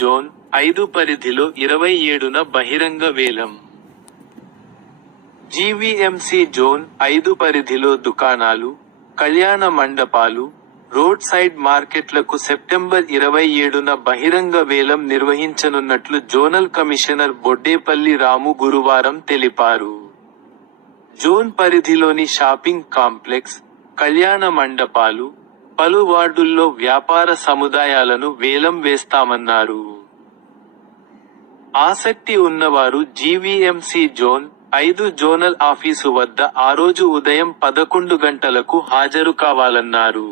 Zone 5 పరిధిలో 27న బహిరంగ వేలం. జీవీఎంసీ జోన్ 5 పరిధిలో దుకాణాలు, కళ్యాణ మండపాలు, రోడ్ సైడ్ మార్కెట్లకు సెప్టెంబర్ 27న బహిరంగ వేలం నిర్వహించనున్నట్లు జోనల్ కమిషనర్ బొడ్డేపల్లి రాము గురువారం తెలిపారు. జోన్ పరిధిలోని షాపింగ్ కాంప్లెక్స్, కళ్యాణ మండపాలు, పలు వార్డుల్లో వ్యాపార సముదాయాలను వేలం వేస్తామన్నారు. ఆసక్తి ఉన్నవారు జీవీఎంసీ జోన్ 5 జోనల్ ఆఫీసు వద్ద ఆ రోజు ఉదయం 11 గంటలకు హాజరు కావాలన్నారు.